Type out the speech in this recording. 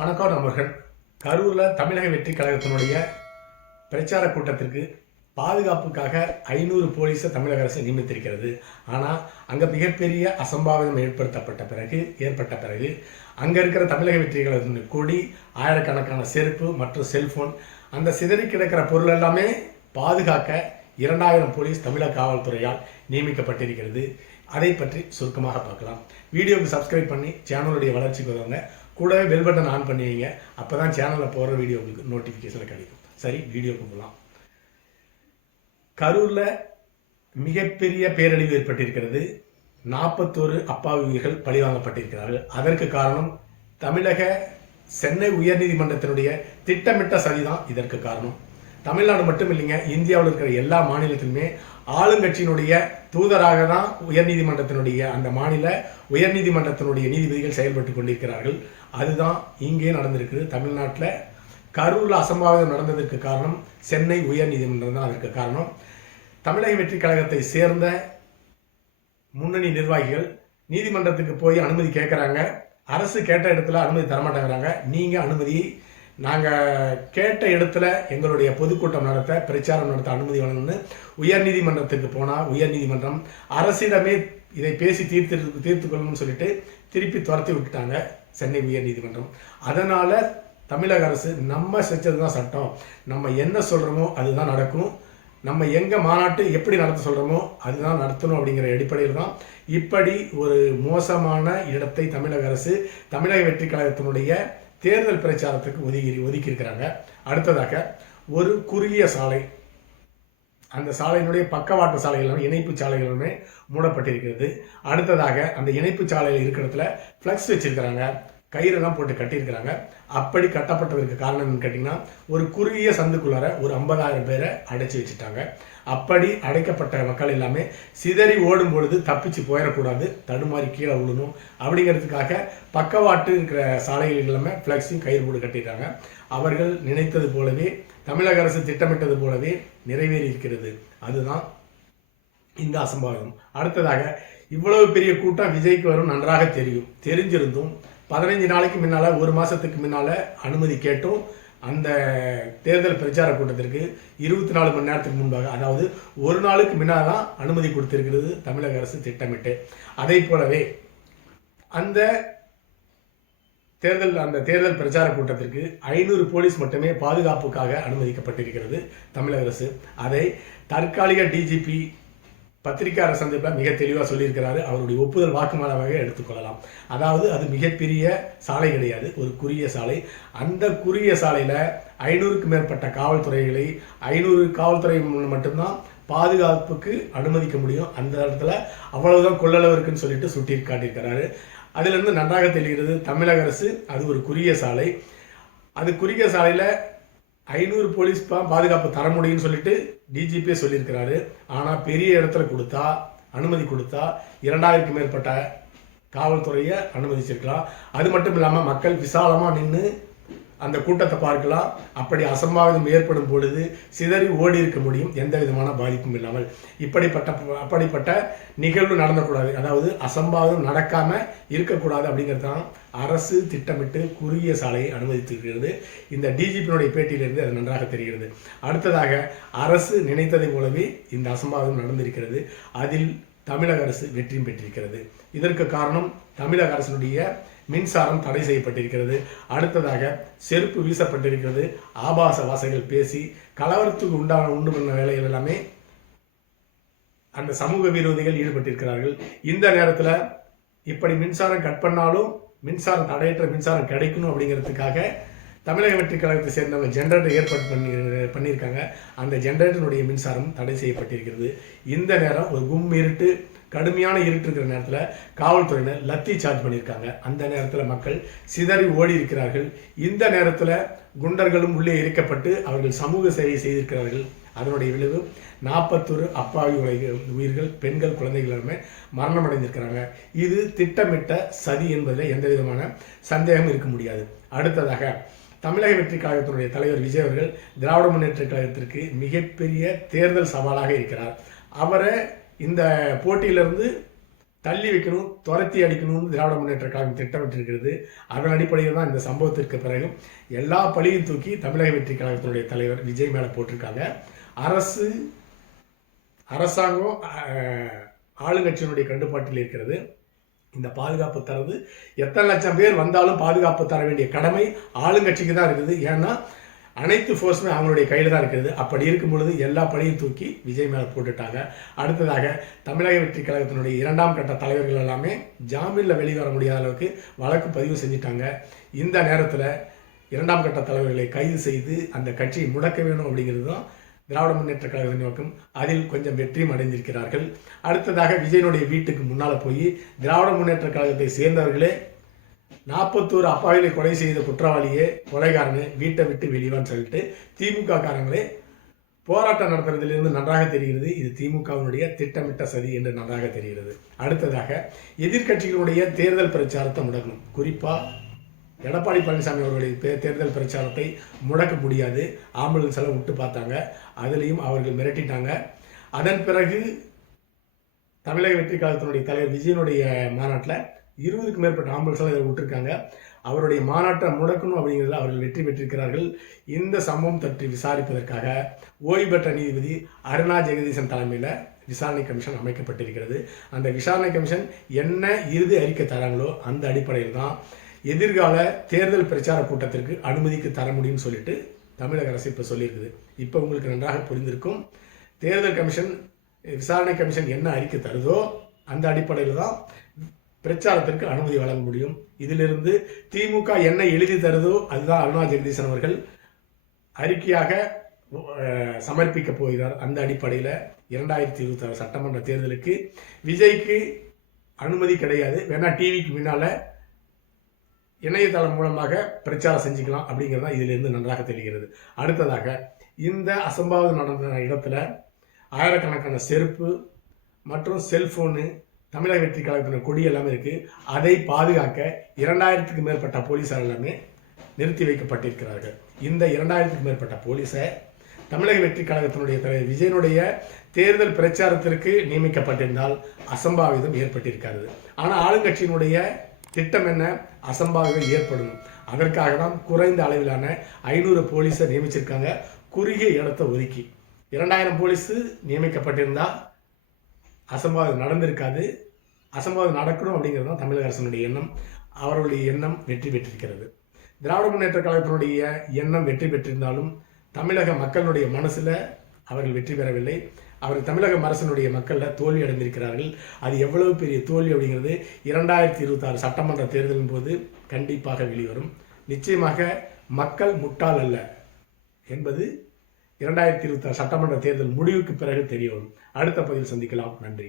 வணக்கம் நண்பர்கள். கரூரில் தமிழக வெற்றி கழகத்தினுடைய பிரச்சார கூட்டத்திற்கு பாதுகாப்புக்காக 500 போலீஸை தமிழக அரசு நியமித்திருக்கிறது. ஆனால் அங்கே மிகப்பெரிய அசம்பாவிதம் ஏற்பட்ட பிறகு அங்கே இருக்கிற தமிழக வெற்றி கழகத்தினுடைய கொடி, ஆயிரக்கணக்கான செருப்பு மற்றும் செல்போன், அந்த சிதறி கிடக்கிற பொருள் எல்லாமே பாதுகாக்க 2000 போலீஸ் தமிழக காவல்துறையால் நியமிக்கப்பட்டிருக்கிறது. அதை பற்றி சுருக்கமாக பார்க்கலாம். வீடியோவுக்கு சப்ஸ்கிரைப் பண்ணி சேனலுடைய வளர்ச்சிக்கு உதவுங்க. கூடவே பெல் பட்டன் ஆன் பண்ணி வைங்க. அப்போ தான் சேனலில் போகிற வீடியோ உங்களுக்கு நோட்டிஃபிகேஷனில் கிடைக்கும். சரி, வீடியோக்கு போகலாம். கரூரில் மிகப்பெரிய பேரழிவு ஏற்பட்டிருக்கிறது. 41 அப்பாவி உயிர்கள் பழிவாங்கப்பட்டிருக்கிறார்கள். அதற்கு காரணம் சென்னை உயர்நீதிமன்றத்தினுடைய திட்டமிட்ட சதிதான் இதற்கு காரணம். தமிழ்நாடு மட்டும் இல்லைங்க, இந்தியாவில் இருக்கிற எல்லா மாநிலத்திலுமே ஆளுங்கட்சியினுடைய தூதராக தான் அந்த மாநில உயர்நீதிமன்றத்தினுடைய நீதிபதிகள் செயல்பட்டு கொண்டிருக்கிறார்கள். அதுதான் இங்கே நடந்திருக்குது. தமிழ்நாட்டில் கரூரில் அசம்பாவிதம் நடந்ததற்கு காரணம் சென்னை உயர்நீதிமன்றம் தான். அதற்கு காரணம் தமிழக வெற்றி கழகத்தை சேர்ந்த முன்னணி நிர்வாகிகள் நீதிமன்றத்துக்கு போய் அனுமதி கேட்குறாங்க. அரசு கேட்ட இடத்துல அனுமதி தரமாட்டேங்கிறாங்க. நீங்கள் அனுமதி, நாங்கள் கேட்ட இடத்துல எங்களுடைய பொதுக்கூட்டம் நடத்த, பிரச்சாரம் நடத்த அனுமதி வழங்கணும்னு உயர்நீதிமன்றத்துக்கு போனால் உயர்நீதிமன்றம் அரசிடமே இதை பேசி தீர்த்து கொள்ளணும்னு சொல்லிட்டு திருப்பி துரத்தி விட்டுட்டாங்க சென்னை உயர்நீதிமன்றம். அதனால் தமிழக அரசு நம்ம செஞ்சது தான் சட்டம், நம்ம என்ன சொல்கிறோமோ அதுதான் நடக்கும், நம்ம எங்கே மாநாட்டு எப்படி நடத்த சொல்கிறோமோ அதுதான் நடத்தணும் அப்படிங்கிற அடிப்படையில் தான் இப்படி ஒரு மோசமான இடத்தை தமிழக அரசு தமிழக வெற்றி கழகத்தினுடைய தேர்தல் பிரச்சாரத்துக்கு ஒதுக்கி இருக்கிறாங்க. அடுத்ததாக ஒரு குறுகிய சாலை, அந்த சாலையினுடைய பக்கவாட்டு சாலைகளும் இணைப்பு சாலைகளுமே மூடப்பட்டிருக்கிறது. அடுத்ததாக அந்த இணைப்பு சாலையில் இருக்கிற இடத்துல ஃப்ளக்ஸ் வச்சிருக்கிறாங்க, கயிறெல்லாம் போட்டு கட்டியிருக்கிறாங்க. அப்படி கட்டப்பட்டதற்கு காரணம் என்னன்னு கேட்டிங்கன்னா, ஒரு குறுகிய சந்துக்குள்ளார ஒரு 50,000 பேரை அடைச்சி வச்சுட்டாங்க. அப்படி அடைக்கப்பட்ட மக்கள் எல்லாமே சிதறி ஓடும் பொழுது தப்பிச்சு போயிடக்கூடாது, தடுமாறி கீழே விழணும் அப்படிங்கிறதுக்காக பக்கவாட்டு இருக்கிற சாலைகள் எல்லாமே ஃப்ளக்ஸையும் கயிறு போட்டு கட்டிட்டாங்க. அவர்கள் நினைத்தது போலவே, தமிழக அரசு திட்டமிட்டது போலவே நிறைவேறி இருக்கிறது. அதுதான் இந்த அசம்பாவிதம். அடுத்ததாக, இவ்வளவு பெரிய கூட்டம் விஜய்க்கு வரும் நன்றாக தெரிஞ்சிருந்தும் 15 நாளைக்கு முன்னால், ஒரு மாதத்துக்கு முன்னால் அனுமதி கேட்டும் அந்த தேர்தல் பிரச்சார கூட்டத்திற்கு 24 மணி நேரத்துக்கு முன்பாக, அதாவது ஒரு நாளுக்கு முன்னால் தான் அனுமதி கொடுத்திருக்கிறது தமிழக அரசு திட்டமிட்டு. அதை போலவே அந்த தேர்தல் பிரச்சார கூட்டத்திற்கு 500 போலீஸ் மட்டுமே பாதுகாப்புக்காக அனுமதிக்கப்பட்டிருக்கிறது தமிழக அரசு. அதை தற்காலிக டிஜிபி பத்திரிகையாளர் சந்திப்பில் மிக தெளிவாக சொல்லியிருக்கிறாரு. அவருடைய ஒப்புதல் வாக்குமூலமாக எடுத்துக்கொள்ளலாம். அதாவது அது மிகப்பெரிய சாலை கிடையாது, ஒரு குறுகிய சாலை. அந்த குறுகிய சாலையில் 500க்கு மேற்பட்ட காவல்துறைகளை 500 காவல்துறை மட்டும்தான் பாதுகாப்புக்கு அனுமதிக்க முடியும். அந்த இடத்துல அவ்வளவுதான் கொள்ளளவு இருக்குன்னு சொல்லிட்டு சுட்டி காட்டியிருக்கிறாரு. அதிலிருந்து நன்றாக தெரிகிறது தமிழக அரசு அது ஒரு குறுகிய சாலை, அது குறுகிய சாலையில் 500 போலீஸ் பாதுகாப்பு தர முடியும்னு சொல்லிட்டு டிஜிபியே சொல்லியிருக்கிறாரு. ஆனால் பெரிய இடத்துல அனுமதி கொடுத்தா 2000க்கு மேற்பட்ட காவல்துறையை அனுமதிச்சிருக்கலாம். அது மட்டும் இல்லாமல் மக்கள் விசாலமாக நின்று அந்த கூட்டத்தை பார்க்கலாம். அப்படி அசம்பாவிதம் ஏற்படும் பொழுது சிதறி ஓடி இருக்க முடியும், எந்த விதமான பாதிப்பும் இல்லாமல். அப்படிப்பட்ட நிகழ்வு நடந்தக்கூடாது, அதாவது அசம்பாவிதம் நடக்காமல் இருக்கக்கூடாது அப்படிங்கிறது தான் அரசு திட்டமிட்டு குறுகிய சாலையை அனுமதித்திருக்கிறது. இந்த டிஜிபியினுடைய பேட்டியிலிருந்து அது நன்றாக தெரிகிறது. அடுத்ததாக, அரசு நினைத்ததை போலவே இந்த அசம்பாவிதம் நடந்திருக்கிறது. அதில் தமிழக அரசு வெற்றியும் பெற்றிருக்கிறது. இதற்கு காரணம் தமிழக அரசினுடைய மின்சாரம் தடை செய்யப்பட்டிருக்கிறது. அடுத்ததாக, செருப்பு வீசப்பட்டிருக்கிறது. ஆபாச வாசைகள் பேசி கலவரத்துக்கு உண்டு பண்ண வேலைகள் எல்லாமே அந்த சமூக விரோதிகள் ஈடுபட்டிருக்கிறார்கள். இந்த நேரத்தில் இப்படி மின்சாரம் கட் பண்ணாலும் மின்சாரம் தடையற்ற மின்சாரம் கிடைக்கணும் அப்படிங்கிறதுக்காக தமிழக வெற்றி கழகத்தை சேர்ந்தவங்க ஜெனரேட்டர் ஏற்பாடு பண்ணியிருக்காங்க. அந்த ஜெனரேட்டருடைய மின்சாரம் தடை செய்யப்பட்டிருக்கிறது. இந்த நேரம் ஒரு இருட்டு, கடுமையான இருட்டு இருக்கிற நேரத்தில் காவல்துறையினர் லத்தி சார்ஜ் பண்ணியிருக்காங்க. அந்த நேரத்தில் மக்கள் சிதறி ஓடி இருக்கிறார்கள். இந்த நேரத்தில் குண்டர்களும் உள்ளே இறக்கப்பட்டு அவர்கள் சமூக சேவை செய்திருக்கிறார்கள். அதனுடைய விளைவு 41 அப்பாவி உயிர்கள், பெண்கள், குழந்தைகள் எல்லாமே மரணம் அடைந்திருக்கிறாங்க. இது திட்டமிட்ட சதி என்பதில் எந்த விதமான சந்தேகம் இருக்க முடியாது. அடுத்ததாக, தமிழக வெற்றி கழகத்தினுடைய தலைவர் விஜய் அவர்கள் திராவிட முன்னேற்ற கழகத்திற்கு மிகப்பெரிய தேர்தல் சவாலாக இருக்கிறார். அவரை இந்த போட்டியிலிருந்து தள்ளி வைக்கணும், துரத்தி அடிக்கணும்னு திராவிட முன்னேற்ற கழகம் திட்டமிட்டிருக்கிறது. அதன் அடிப்படையில் தான் இந்த சம்பவத்திற்கு பிறகு எல்லா பழியும் தூக்கி தமிழக வெற்றி கழகத்தினுடைய தலைவர் விஜய் மேலே போட்டிருக்காங்க. அரசாங்கம் ஆளுங்கட்சியினுடைய கட்டுப்பாட்டில் இருக்கிறது. இந்த பாதுகாப்பு தரது எத்தனை லட்சம் பேர் வந்தாலும் பாதுகாப்பு தர வேண்டிய கடமை ஆளுங்கட்சிக்கு தான் இருக்குது. ஏன்னா அனைத்து ஃபோர்ஸுமே அவங்களுடைய கையில் தான் இருக்கிறது. அப்படி இருக்கும் பொழுது எல்லா பழியும் தூக்கி விஜய் மேலே போட்டுட்டாங்க. அடுத்ததாக தமிழக வெற்றி கழகத்தினுடைய 2ஆம் கட்ட தலைவர்கள் எல்லாமே ஜாமீனில் வெளிவர முடியாத அளவுக்கு வழக்கு பதிவு செஞ்சிட்டாங்க. இந்த நேரத்தில் 2ஆம் கட்ட தலைவர்களை கைது செய்து அந்த கட்சியை முடக்க வேணும் அப்படிங்கிறது தான் திராவிட முன்னேற்ற கழகத்தின் நோக்கம். அதில் கொஞ்சம் வெற்றியும் அடைந்திருக்கிறார்கள். அடுத்ததாக விஜயனுடைய வீட்டுக்கு முன்னால் போய் திராவிட முன்னேற்ற கழகத்தை சேர்ந்தவர்களே 41 அப்பாவிகளை கொலை செய்த குற்றவாளியே கொலைகாரனே வீட்டை விட்டு வெளிவான்னு சொல்லிட்டு திமுக காரங்களே போராட்டம் நடத்துறதிலிருந்து நன்றாக தெரிகிறது. இது திமுகவினுடைய திட்டமிட்ட சதி என்று நன்றாக தெரிகிறது. அடுத்ததாக எதிர்கட்சிகளுடைய தேர்தல் பிரச்சாரத்தை முடக்கணும். குறிப்பாக எடப்பாடி பழனிசாமி அவர்களுடைய தேர்தல் பிரச்சாரத்தை முடக்க முடியாது. ஆம்புலன்ஸ் எல்லாம் விட்டு பார்த்தாங்க, அதுலேயும் அவர்கள் மிரட்டிட்டாங்க. அதன் பிறகு தமிழக வெற்றி கழகத்தினுடைய தலைவர் விஜயனுடைய மாநாட்டில் 20க்கும் மேற்பட்ட ஆம்புலன்ஸ் எல்லாம் இதை விட்டுருக்காங்க. அவருடைய மாநாட்டை முடக்கணும் அப்படிங்கிறதுல அவர்கள் வெற்றி பெற்றிருக்கிறார்கள். இந்த சம்பவம் பற்றி விசாரிப்பதற்காக ஓய்வு பெற்ற நீதிபதி அருணா ஜெகதீசன் தலைமையில் விசாரணை கமிஷன் அமைக்கப்பட்டிருக்கிறது. அந்த விசாரணை கமிஷன் என்ன இறுதி அறிக்கை தராங்களோ அந்த அடிப்படையில் தான் எதிர்கால தேர்தல் பிரச்சார கூட்டத்திற்கு அனுமதிக்கு தர முடியும்னு சொல்லிட்டு தமிழக அரசு இப்போ சொல்லியிருக்குது. இப்போ உங்களுக்கு நன்றாக புரிந்திருக்கும். தேர்தல் கமிஷன் விசாரணை கமிஷன் என்ன அறிக்கை தருதோ அந்த அடிப்படையில் தான் பிரச்சாரத்திற்கு அனுமதி வழங்க முடியும். இதிலிருந்து திமுக என்ன எழுதி தருதோ அதுதான் அருணா ஜெகதீசன் அவர்கள் அறிக்கையாக சமர்ப்பிக்க போகிறார். அந்த அடிப்படையில் 2026 சட்டமன்ற தேர்தலுக்கு விஜய்க்கு அனுமதி கிடையாது. வேணா டிவிக்கு முன்னால் இணையதளம் மூலமாக பிரச்சாரம் செஞ்சுக்கலாம் அப்படிங்கிறது இதிலிருந்து நன்றாக தெரிகிறது. அடுத்ததாக இந்த அசம்பாவிதம் நடந்த இடத்துல ஆயிரக்கணக்கான செருப்பு மற்றும் செல்போனு தமிழக வெற்றி கழகத்தின் கொடி எல்லாமே இருக்குது. அதை பாதுகாக்க 2000க்கும் மேற்பட்ட போலீஸார் எல்லாமே நிறுத்தி வைக்கப்பட்டிருக்கிறார்கள். இந்த 2000க்கும் மேற்பட்ட போலீஸை தமிழக வெற்றி கழகத்தினுடைய தலைவர் விஜயனுடைய தேர்தல் பிரச்சாரத்திற்கு நியமிக்கப்பட்டிருந்தால் அசம்பாவிதம் ஏற்பட்டிருக்கிறது. ஆனால் ஆளுங்கட்சியினுடைய திட்டம் என்ன? அசம்பாவிதம் ஏற்படணும். அதற்காக தான் குறைந்த அளவிலான 500 போலீஸை நியமிச்சிருக்காங்க. குறுகிய இடத்தை ஒதுக்கி 2000 போலீஸு நியமிக்கப்பட்டிருந்தால் அசம்பாவிதம் நடந்திருக்காது. அசம்பாவிதம் நடக்கணும் அப்படிங்கிறது தான் தமிழக அரசினுடைய எண்ணம். அவர்களுடைய எண்ணம் வெற்றி பெற்றிருக்கிறது. திராவிட முன்னேற்ற கழகத்தினுடைய எண்ணம் வெற்றி பெற்றிருந்தாலும் தமிழக மக்களுடைய மனசில் அவர்கள் வெற்றி பெறவில்லை. அவர் தமிழக அரசினுடைய மக்களில் தோல்வி அடைந்திருக்கிறார்கள். அது எவ்வளவு பெரிய தோல்வி அப்படிங்கிறது 2026 சட்டமன்ற தேர்தலின் போது கண்டிப்பாக வெளிவரும். நிச்சயமாக மக்கள் முட்டாள் அல்ல என்பது 2026 சட்டமன்ற தேர்தல் முடிவுக்கு பிறகு தெரிய வரும். அடுத்த பதிவில் சந்திக்கலாம். நன்றி.